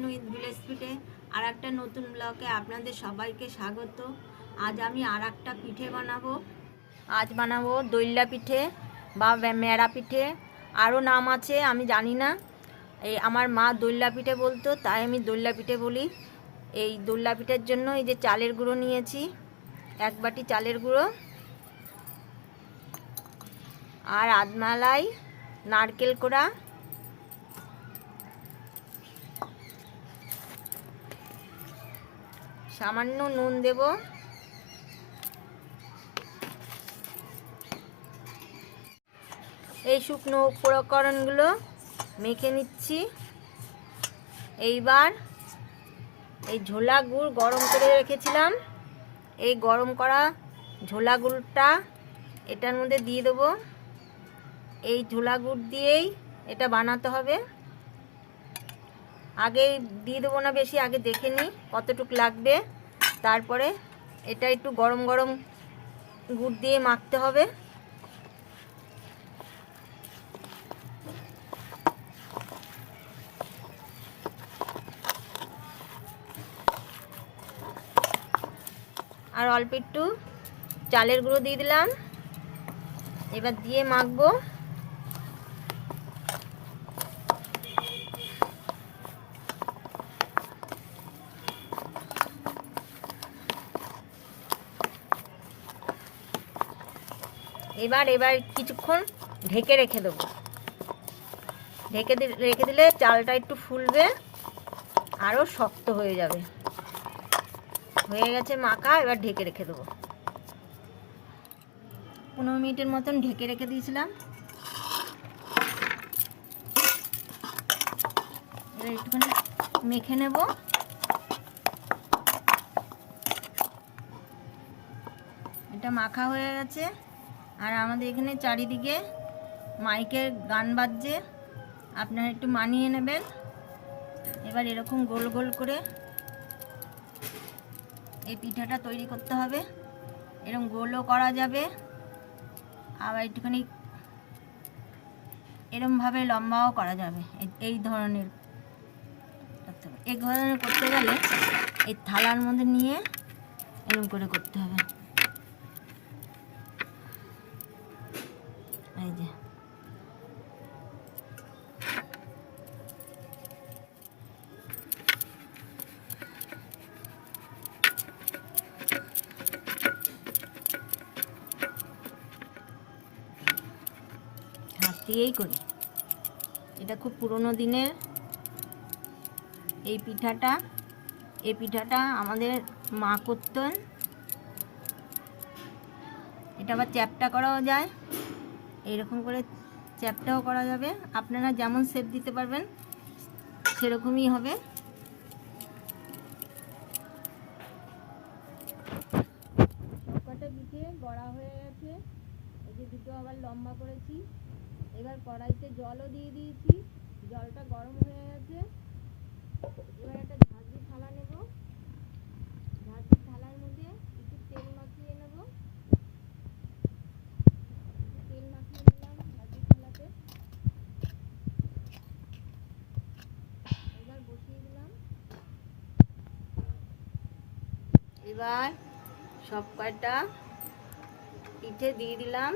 Kitchen with village পিঠে আর একটা নতুন ব্লকে আপনাদের সবাইকে স্বাগত। আজ আমি আর একটা পিঠে বানাবো। আজ বানাবো দইল্লা পিঠে বা মেরা পিঠে। আরও নাম আছে, আমি জানি না। এই আমার মা দইল্লা পিঠে বলতো, তাই আমি দইল্লা পিঠে বলি। এই দইল্লা পিঠের জন্য এই যে চালের গুঁড়ো নিয়েছি, এক বাটি চালের গুঁড়ো। আর আদমালাই, নারকেল কোড়া সামান্য নুন দেব। এই শুকনো উপকরণগুলো মেখে নিচ্ছি। এইবার এই ঝোলা গুড় গরম করে রেখেছিলাম। এই গরম করা ঝোলা গুড়টা এটার মধ্যে দিয়ে দেবো। এই ঝোলা গুড় দিয়েই এটা বানাতে হবে। আগে দিয়ে দেবো না, বেশি আগে দেখে নিই কতটুকু লাগবে। তারপরে এটা একটু গরম গরম গুড় দিয়ে মাখতে হবে। আর অল্প একটু চালের গুঁড়ো দিয়ে দিলাম। এবার দিয়ে মাখবো। এবার এবার কিছুক্ষণ ঢেকে রেখে দেবো। ঢেকে রেখে দিলে চালটা একটু ফুলবে আরও শক্ত হয়ে যাবে। হয়ে গেছে মাখা, এবার ঢেকে রেখে দেবো। পনেরো মিনিটের মতন ঢেকে রেখে দিয়েছিলাম। একটুখানি মেখে নেব। এটা মাখা হয়ে গেছে। আর আমাদের এখানে চারিদিকে মাইকের গান বাজছে। আপনারা একটু মানিয়ে নেবেন। এবার এরকম গোল গোল করে এই পিঠাটা তৈরি করতে হবে। এরকম গোলও করা যাবে। আবার একটুখানি এরমভাবে লম্বাও করা যাবে। এই- ধরনের এই ধরনের করতে গেলে এই থালার মধ্যে নিয়ে এরকম করে করতে হবে। এই যে করি। এটা খুব পুরনো দিনের এই পিঠাটা। এই পিঠাটা আমাদের মা করতেন। এটা আবার চ্যাপটা করাও যায়। এইরকম করে চ্যাপটাও করা যাবে। আপনারা যেমন শেপ দিতে পারবেন, সেরকমই হবে। সবকটা পিঠে গড়া হয়ে গেছে? এই যে দুটো আবার লম্বা করেছি। এবার কড়াইতে জলও দিয়ে দিয়েছি। জলটা গরম হয়ে গেছে। এবার একটা ঝাঁঝরি থালা নেব ঝাঁঝরি থালার মধ্যে একটু তেল মাখিয়ে নেব একটু তেল মাখিয়ে নিলাম ঝাঁঝরি থালাতে এবার বসিয়ে দিলাম এবার সব কয়টা পিঠে দিয়ে দিলাম।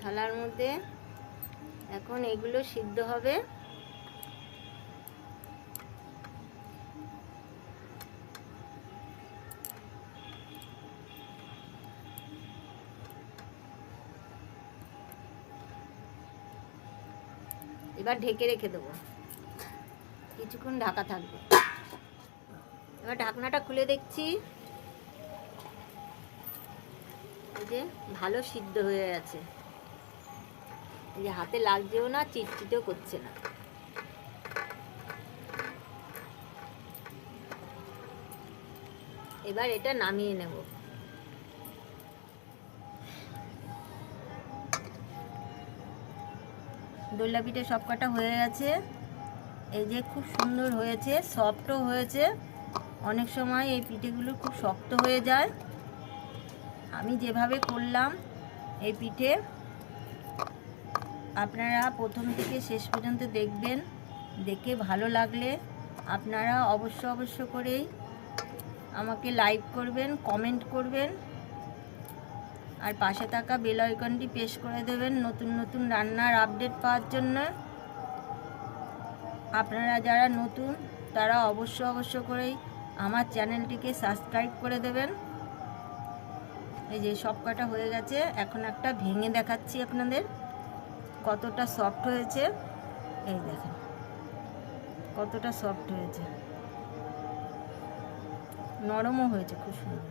থালার মধ্যে এখন এগুলো সিদ্ধ হবে। এবার ঢেকে রেখে দেবো। কিছুক্ষণ ঢাকা থাকবে। এবার ঢাকনাটা খুলে দেখছি। এই যে ভালো সিদ্ধ হয়ে গেছে। এই যে হাতে লাগছেও না, চিটচিটেও করছে না। এবার এটা নামিয়ে নেব। দোল্লা পিঠে সব কটা হয়ে গেছে। এই যে খুব সুন্দর হয়েছে সফটও হয়েছে। অনেক সময় এই পিঠেগুলো খুব শক্ত হয়ে যায়। আমি যেভাবে করলাম এই পিঠে, আপনারা প্রথম থেকে শেষ পর্যন্ত দেখবেন, দেখে ভালো লাগলে আপনারা অবশ্য অবশ্য করেই আমাকে লাইক করবেন, কমেন্ট করবেন, আর পাশে থাকা বেল আইকনটি প্রেস করে দেবেন নতুন নতুন রান্নার আপডেট পাওয়ার জন্য। আপনারা যারা নতুন, তারা অবশ্য অবশ্য করেই আমার চ্যানেলটিকে সাবস্ক্রাইব করে দেবেন। এই যে সব কটা হয়ে গেছে, এখন একটা ভেঙে দেখাচ্ছি আপনাদের, কতটা সফট হয়েছে। এই দেখেন, কতটা সফট হয়েছে। নরমও হয়েছে, খুব সুন্দর।